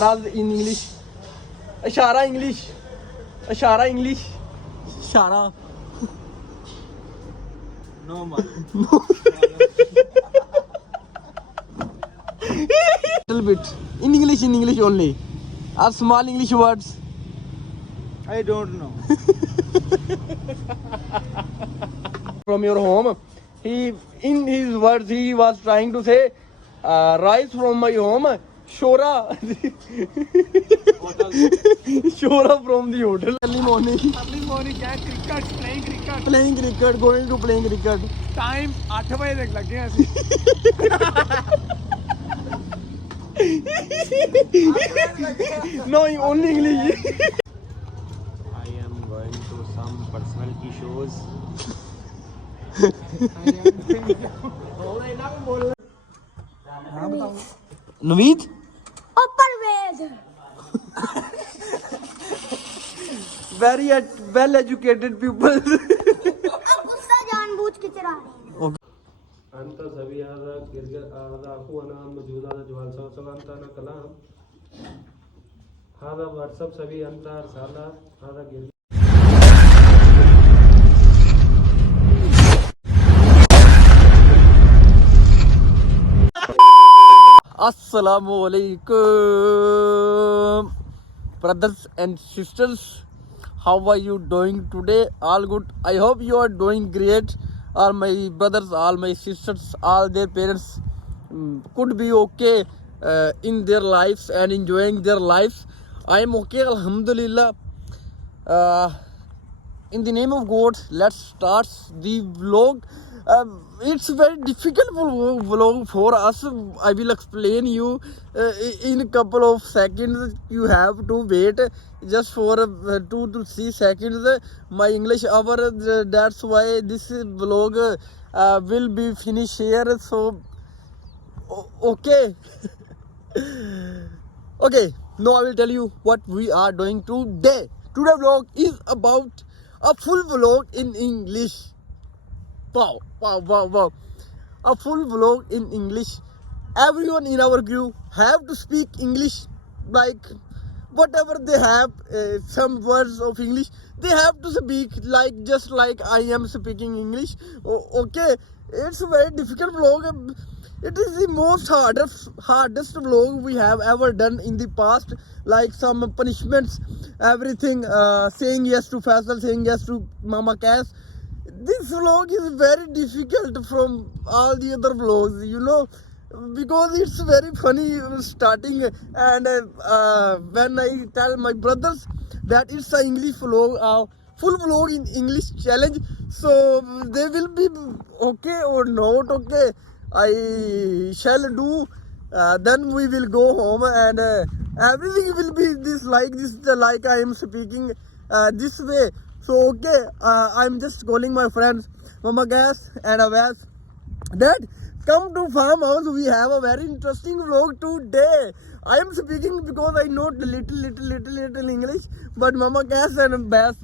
Isharas in English. Ishara English. Ishara English. Ishara. No man. Little bit. In English only. Or small English words. I don't know. From your home. He, in his words, he was trying to say, rise from my home. Shora. Shora from the hotel. Early morning. Early morning क्या cricket, playing cricket. Playing cricket, going to playing cricket. Time 8 बजे तक लग गए ਅਸੀਂ. No, only English. I am going to some personal issues. Naveed? Upperweight. Very well educated people. अब गुस्सा जानबूझ के चला रहे हैं. अंत सभी आदा गिरगिर आदा अखु अनाम मौजूद आदा जवाल सवांता ना कलाम आदा व्हाट्सएप सभी अंतर साला आदा गिरगिर Assalamu alaikum, brothers and sisters. How are you doing today? All good. I hope you are doing great. All my brothers, all my sisters, all their parents could be okay in their lives and enjoying their lives. I am okay, Alhamdulillah. In the name of God, let's start the vlog. It's very difficult vlog for us. I will explain you in a couple of seconds. You have to wait just for 2 to 3 seconds. My English hour, that's why this vlog will be finished here. So okay. Okay, now I will tell you what we are doing today. Today vlog is about a full vlog in English. Wow. A full vlog in English. Everyone in our group have to speak English, like whatever they have, some words of English, they have to speak like just like I am speaking English. Okay, it's a very difficult vlog. It is the most hardest vlog we have ever done in the past, like some punishments, everything, saying yes to Faisal, saying yes to Mama Cass. This vlog is very difficult from all the other vlogs, you know, because it's very funny starting, and when I tell my brothers that it's an English vlog, full vlog in English challenge, so they will be okay or not okay. I shall do, then we will go home, and everything will be like I am speaking this way. So okay, I'm just calling my friends Mama Gas and Avas. Dad, come to farmhouse. We have a very interesting vlog today. I am speaking because I know little English, but Mama Gas and Bass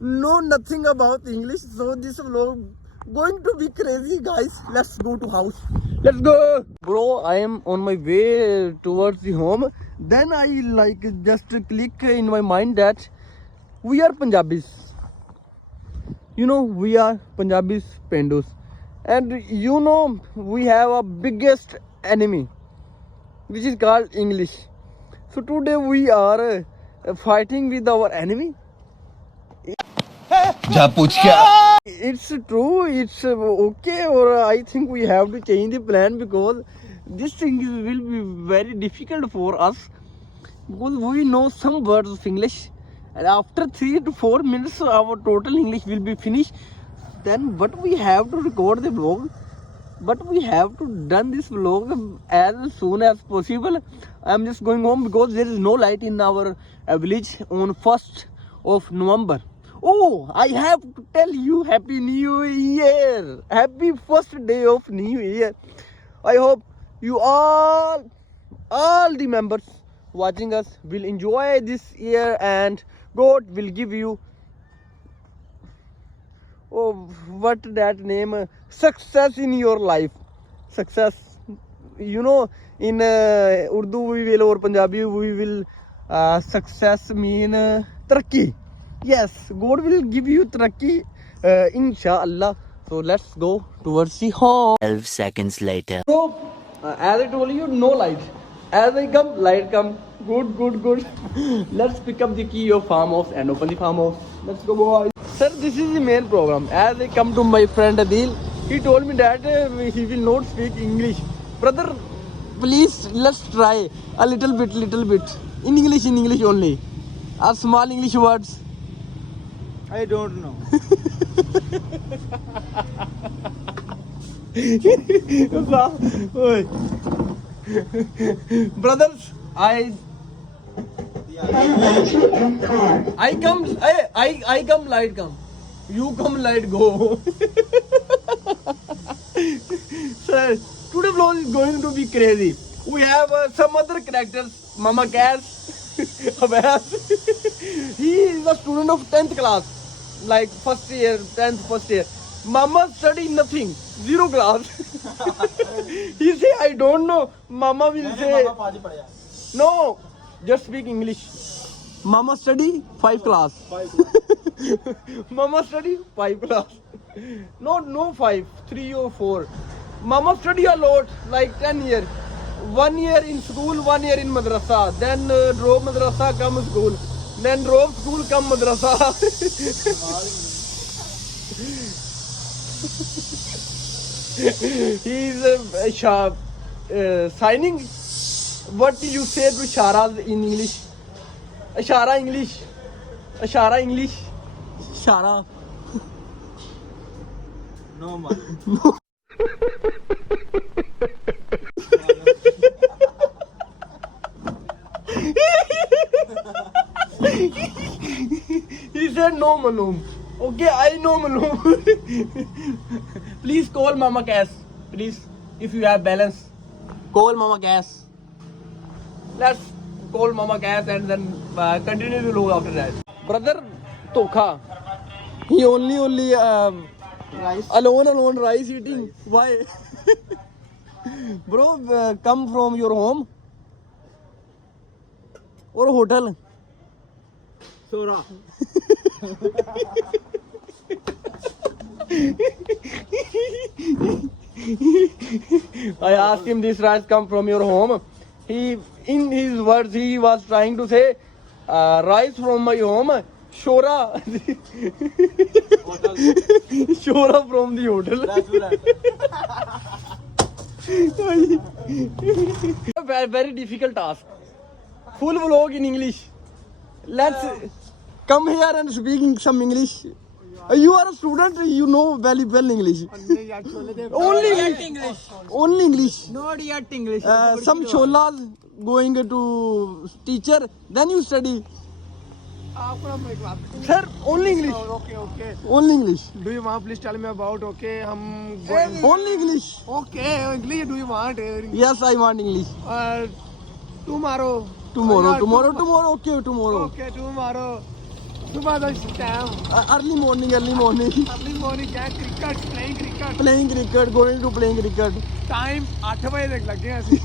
know nothing about English. So this vlog going to be crazy, guys. Let's go to house. Let's go, bro. I am on my way towards the home. Then I just click in my mind that we are Punjabis. You know, we are Punjabis, Pendus, and you know we have a biggest enemy, which is called English. So today we are fighting with our enemy. It's true, it's okay, or I think we have to change the plan, because this thing will be very difficult for us, because we know some words of English, and after 3 to 4 minutes our total English will be finished. Then but we have to record the vlog, but we have to done this vlog as soon as possible. I am just going home because there is no light in our village on 1st of November. Oh, I have to tell you Happy New Year. Happy first day of New Year. I hope you all the members watching us will enjoy this year, and God will give you, what that name, success in your life. Success, you know, in Urdu we will or Punjabi we will success mean taraqi. Yes, God will give you taraqi, inshallah. So let's go towards the home. 12 seconds later. So, as I told you, no light. As I come, light come. Good, good, good. Let's pick up the key of farmhouse and open the farmhouse. Let's go, boys. Sir, this is the main program. As I come to my friend Adil, he told me that he will not speak English. Brother, please, let's try a little bit. In English only. Or small English words. I don't know. Brothers, I come, light come. You come, light go. Sir, today vlog is going to be crazy. We have some other characters. Mama Cass, Abbas. He is a student of 10th class, like first year, 10th first year. Mama study nothing, zero class. He say I don't know. Mama will say no. Just speak English. Mama study 5 class. Mama study 5 class. No 5, 3 or 4. Mama study a lot, like 10 years. 1 year in school, 1 year in madrasa. Then drop madrasa, come school. Then drop school, come madrasa. He is signing. What do you say to Shara in English? Ashara English. Ashara English. Shara. No, man. He said no, Manoom. Okay, I know, Manoom. Please call Mama Cass. Please, if you have balance, call Mama Cass. Let's call Mama Cass and then continue to look after that. Brother Tokha, he only Rice. alone rice eating. Why? Bro, come from your home or hotel. Sora. I asked him, this rice come from your home. He, in his words, he was trying to say, rice from my home, Shora. Shora from the hotel. A very difficult task. Full vlog in English. Let's come here and speaking some English. You are a student, you know very well English. Only English. Only English. Not yet English. Some cholas going to teacher, then you study. Sir, only English. Okay. Only English. Do you want? Please tell me about. Okay, Only English. Okay, English. Do you want? Yes, I want English. Tomorrow. Tomorrow. Okay, tomorrow. Okay, tomorrow. Tomorrow time. Early morning. Early morning. क्या cricket, playing cricket. Playing cricket, going to playing cricket. Time 8 बजे तक लग गए ਅਸੀਂ.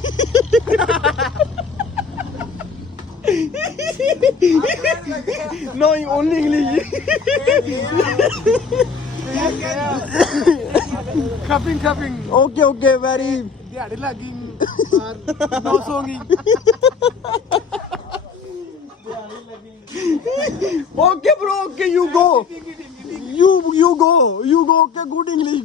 No, only English. Cupping. Okay, very. दिहाड़ी लगी. 900 की. Okay, bro. Okay, you go. You go. Okay, good English.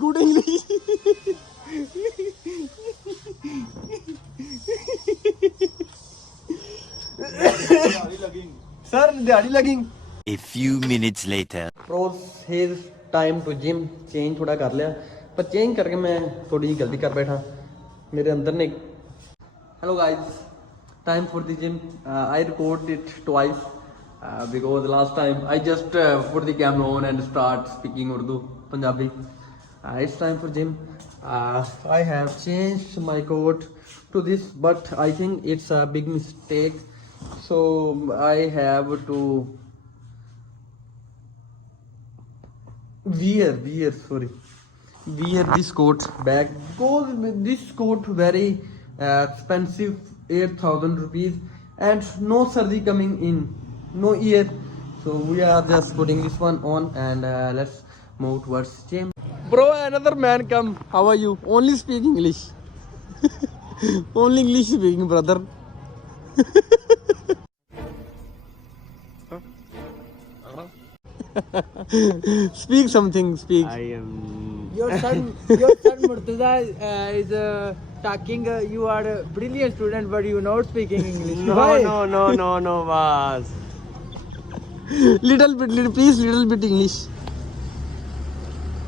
Sir, दिहाड़ी लगी. A few minutes later. Pros, here's time to gym. Change थोड़ा कर लिया, पर चेंज करके मैं थोड़ी जी गलती कर बैठा मेरे अंदर ने. Hello guys, time for the gym. I recorded it twice because last time I just put the camera on and start speaking Urdu, Punjabi. It's time for gym. I have changed my coat to this, but I think it's a big mistake. So I have to wear this coat back because this coat very expensive 8,000 rupees, and no surgery coming in, no ear. So we are just putting this one on, and let's move towards gym. Bro, another man come. How are you? Only speak English. Only English speaking, brother. Speak something. Speak. I am. Your son Murtaza is talking. You are a brilliant student, but you not speaking English. Why? No, boss. Little bit, please, little bit English.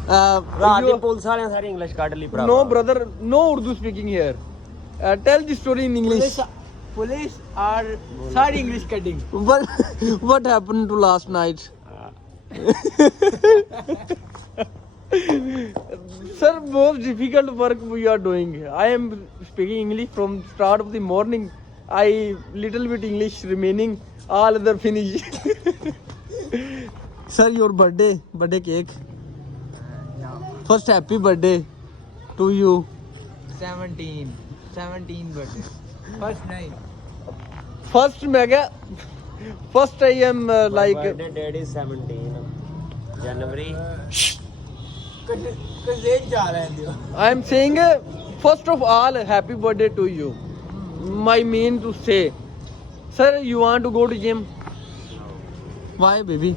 ਰਾਤ ਦੀ You- police ਵਾਲਿਆਂ ਸਾਰੀ English ਕੱਢ ਲਈ ਭਰਾ no, brother, no Urdu speaking here. Tell the story in English. Police are sorry English cutting. What happened to last night? Sir, most difficult work we are doing. I am speaking English from start of the morning. I little bit English remaining. All other finish. Sir, your birthday cake. First happy birthday to you. 17 birthday. First night. First mega. First I am like. birthday date is 17 January. I am saying first of all happy birthday to you. My mean to say, sir, you want to go to gym? Why, baby?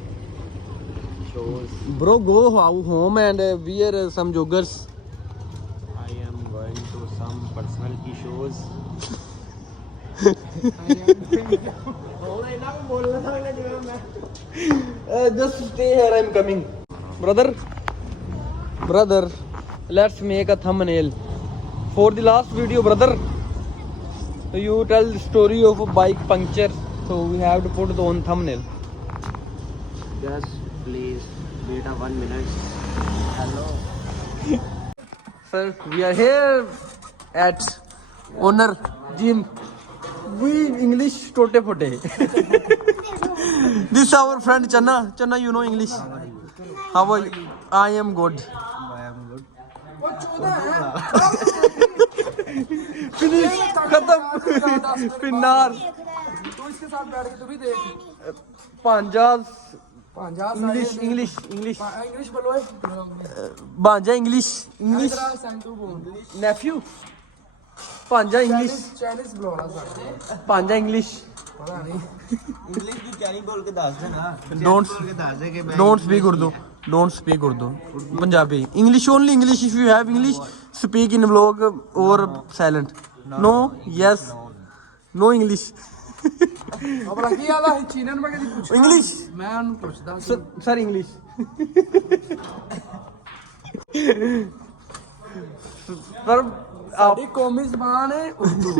Shows. Bro, go home and wear some joggers. I am going to some personal issues. Just stay here. I'm coming, brother. Let's make a thumbnail for the last video, brother. You tell the story of a bike puncture, so we have to put it on thumbnail. Just please wait a 1 minute. Hello. Sir, we are here at owner gym. We English tote pote. This is our friend Channa. Channa, you know English. How are you? I am good. Finish. Khatam. Pinnar. Panjas. English. बोलो Banja English. Nephew. Panja English. Chinese बुलाना Panja English. पता नहीं Don't speak Urdu. Don't speak Urdu. Punjabi. English only English. If you have English, speak in vlog or silent. No. Yes. No English. अब लगी आला चीनन में कभी पूछा English. मैं उन पूछता Sir, English. Sir, साडी कौमी ज़बान है Urdu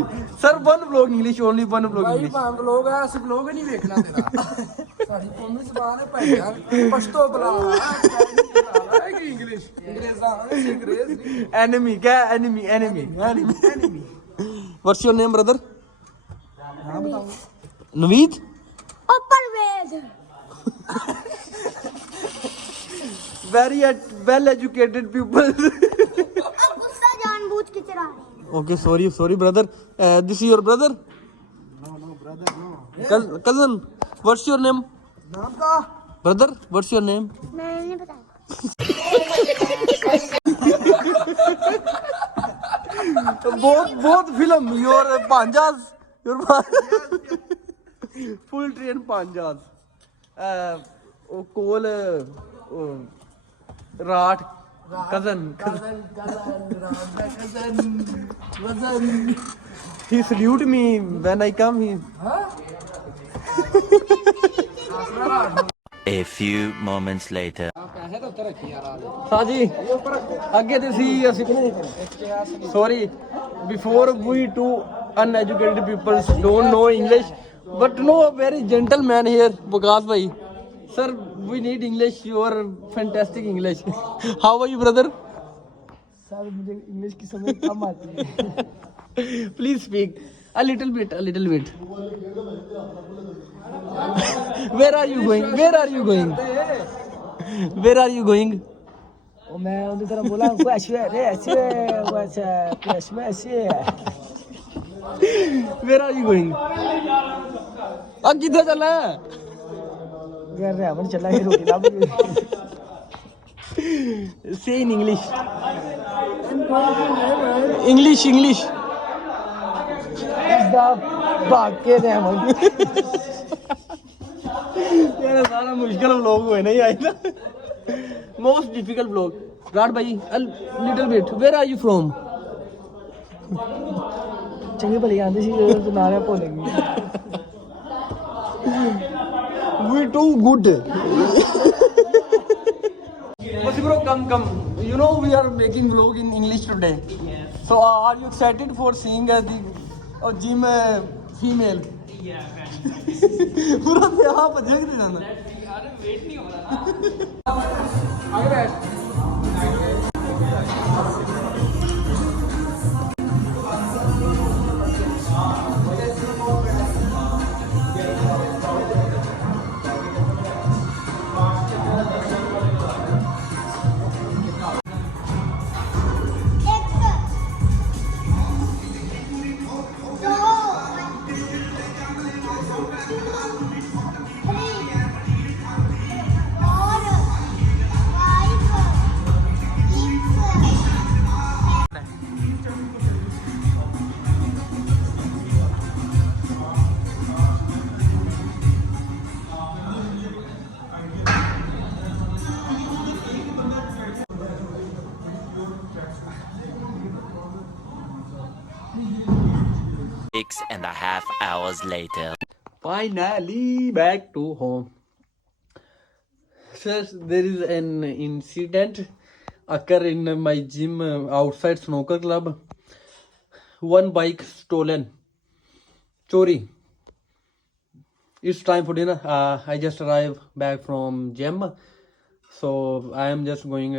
sir, one vlog English only. One vlog भाई English. भांग लोग है ऐसे लोग नहीं देखना तेरा साडी कौमी ज़बान है भैया पश्तो बुला है कि इंग्लिश अंग्रेज़ा अंग्रेज़ Enemy. क्या enemy? What's your name, brother? हाँ बताओ Naveed? Pervez. Very well educated people. अब गुस्सा जानबूझ के चढ़ा रहे हैं। Okay, sorry, brother. This is your brother? no brother no Cousin, what's your name? नाम का Brother, what's your name? मैं नहीं बताया। Both film. Your Panjas. Full train Panjas. Cole Rat. Cousin. He salute me when I come. A few moments later. Saji, आगे तो सी sorry, before we two uneducated people don't know English, but no very gentleman here, Vikas bhai. Sir, we need English. You are fantastic English. How are you, brother? Sir मुझे English की समझ कम आती है Please speak a little bit. Where are you going? और मैं उनकी तरह बोला ऐसे Where are you going? अब किधर चलना है? घर रावण चला है रोटी ला Say in English. English, English. भाग के रावण यार सारा मुश्किल व्लॉग हुए नहीं आए ना. Most difficult vlog. Rad bhai, a little bit. Where are you from? चंगे भले आंਦੇ ਸੀ ਜਦੋਂ ਤੂੰ ਨਾਰਿਆ ਭੁੱਲ ਗਈ We too good. But bro, come. You know we are making vlog in English today. Yes. So are you excited for seeing the gym female? Yeah. पूरा यहाँ पर जग रही जाना. यार वेट नहीं हो रहा. आगे बैठ. Six and a half hours later. Finally back to home. Sir, there is an incident occur in my gym outside snooker club. One bike stolen. Chori. It's time for dinner. I just arrived back from gym. So I am just going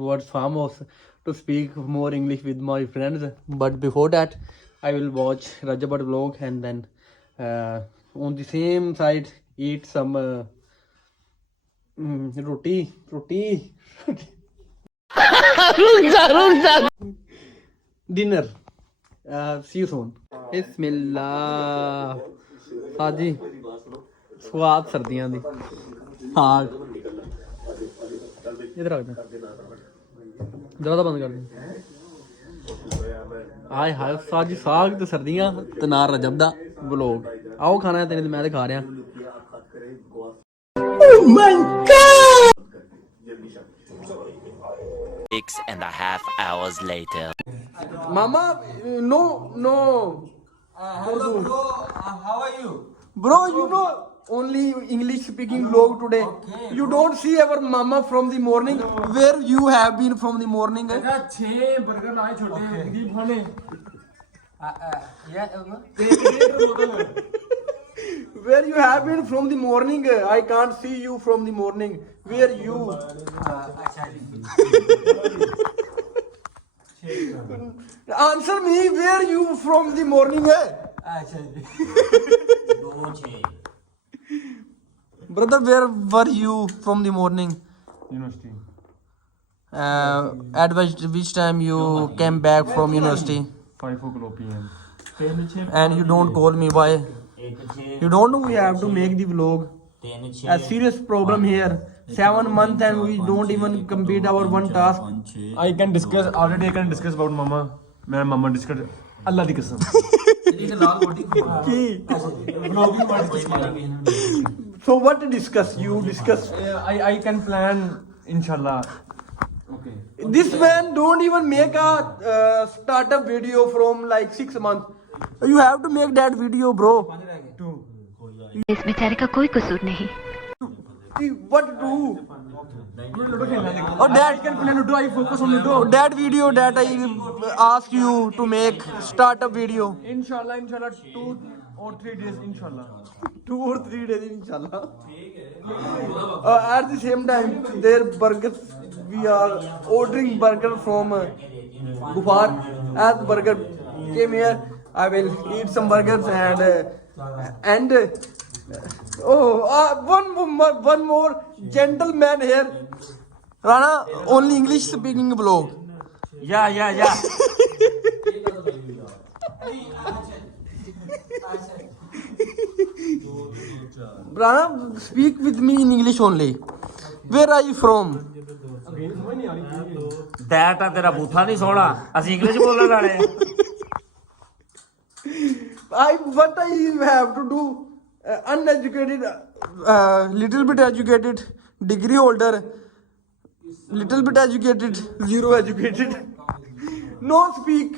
towards farmhouse to speak more English with my friends. But before that, I will watch Rajabat vlog and then on the same side eat some roti. Dinner. See you soon. Bismillah. Haji. स्वाद सर्दियां दी. हाँ. इधर रख दे. ज़्यादा बंद कर दे. हाय हाय साजी साग ते सर्दियां ते नार रजब दा व्लॉग. आओ खाना है तेरे ते मैं ते खा रहा. Oh my god! 6.5 hours later. Mama, no. Hello bro, how are you? Bro, you know only English speaking vlog today. Okay, You don't see our mama from the morning. Where you have been from the morning? 6 버ਗਰ ਲਾਏ ਛੋਟੇ ਦੀ ਖਾਣੇ Where you have been from the morning? I can't see you from the morning. Where you? Answer me. Where you from the morning? Brother, where were you from the morning? University. At which time you came back from university? 5 o'clock p.m. And you don't call me. Why? You don't know we have to make the vlog. A serious problem here. 7 months and we don't even complete our one task. I can discuss about mama. मैं mama discuss Allah दी कसम. So what to discuss? You discuss. I can plan inshallah. Okay. This man don't even make a startup video from like 6 months. You have to make that video, bro. इस बेचारे का कोई कसूर नहीं. What to do? Oh, that can plan Ludo. I focus on Ludo. That video that I asked you to make startup video. Inshallah 2 or 3 days inshallah. 2 or 3 days, inshallah. At the same time, their burgers. We are ordering burger from Gufar. As burger came here, I will eat some burgers and one more gentleman here. Rana, only English speaking vlog. Yeah. Brana, speak with me in English only. Where are you from? That ਆ ਤੇਰਾ ਬੂਥਾ ਨਹੀਂ ਸੋਹਣਾ ਅਸੀਂ English ਬੋਲਣ ਵਾਲੇ ਆ What I have to do? Uneducated, little bit educated, degree holder, little bit educated, zero educated. No speak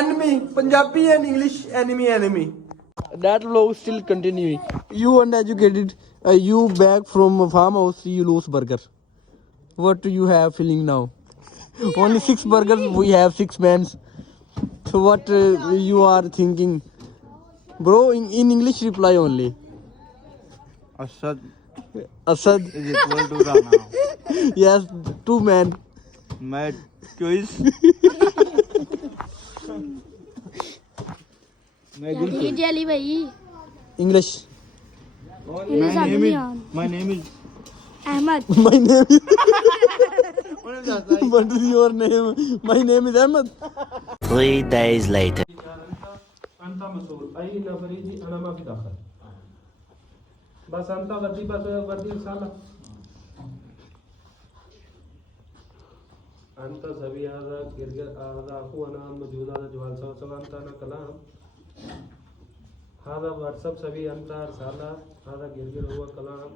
enemy, Punjabi and English enemy. That vlog still continuing. You uneducated, you back from a farmhouse, you lose burger. What do you have feeling now? Only 6 burgers, we have 6 men. So what you are thinking? Bro, in English reply only. Asad Asad. is equal to Rana. Yes, 2 men. My choice. जली भाई English. My name is Ahmad My name is. What is your name? My name is Ahmed. 3 days later. أنت مسؤول أي نفريجي أنا ما في دخل بس أنت وردي رسالة أنت سبي هذا هذا أخونا موجود هذا جوال سوا أنت أنا كلام هذا واتساب سبي أنت رسالة هذا गिरगिर هو كلام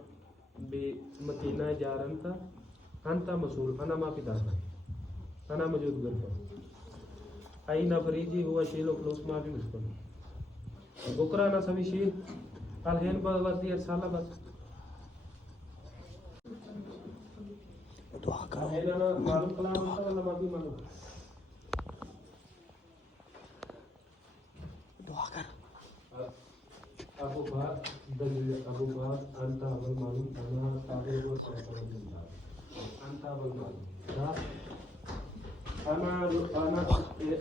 بمكينة جار أنت مسؤول أنا ما في دخل أنا موجود غرفة أي نفريجي هو شيل وفلوس ما في مشكلة بكرة أنا سوي شيل الحين بس دي رسالة بس الحين أنا معلوم كلام أنت ولا ما في معلوم أبو بكر دليل أبو بكر أنت أول معلوم أنا تابع أنت أول معلوم أنا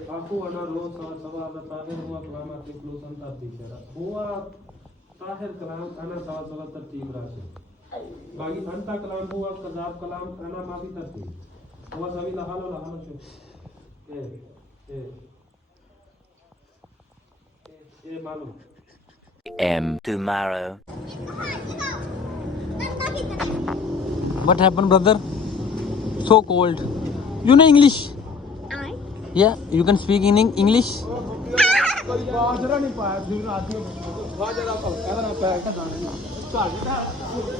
أخو روز سوا هذا طاهر هو كلام في فلوس أنت بيشرا هو طاهر كلام أنا سوا ترتيب راسي باقي أنت كلام هو كذاب كلام أنا ما في ترتيب هو سوي لحاله شو إيه معلوم Tomorrow. What happened, brother? So cold. You know English? Yeah, you can speak in English.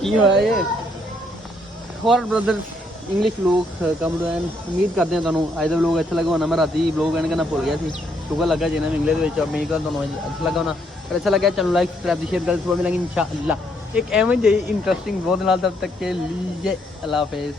ਕੀ ਹੋਇਆ ਇਹ ਹੋਰ brother English ਲੋਕ come to and ਉਮੀਦ ਕਰਦੇ ਹਾਂ ਤੁਹਾਨੂੰ ਅੱਜ ਦਾ vlog ਅੱਛਾ ਲੱਗਾ ਹੋਣਾ ਮੈਂ ਰਾਤੀ ਵਲੋਗ ਐਂਡ ਕਰਨਾ ਭੁੱਲ ਗਿਆ ਸੀ ਸ਼ੁਕਰ ਲੱਗਾ ਜਿਹਨਾਂ ਨੂੰ ਇੰਗਲਿਸ਼ ਦੇ ਵਿੱਚ ਉਮੀਦ ਕਰ ਤੁਹਾਨੂੰ ਅੱਛਾ ਲੱਗਾ ਹੋਣਾ ਅਗਰ ਅੱਛਾ ਲੱਗਿਆ ਚੈਨਲ ਲਾਈਕ ਸਬਸਕ੍ਰਾਈਬ ਦੀ ਸ਼ੇਅਰ ਕਰ ਸੁਬਹ ਮਿਲਾਂਗੇ ਇਨਸ਼ਾਅੱਲਾ ਇੱਕ ਐਵੇਂ ਜਿਹੀ ਇੰਟਰਸਟਿੰਗ ਬਹੁਤ ਨਾਲ ਤਬ ਤੱਕ ਕੇ ਲੀਜੇ ਅੱਲਾ ਹਾਫਿਜ਼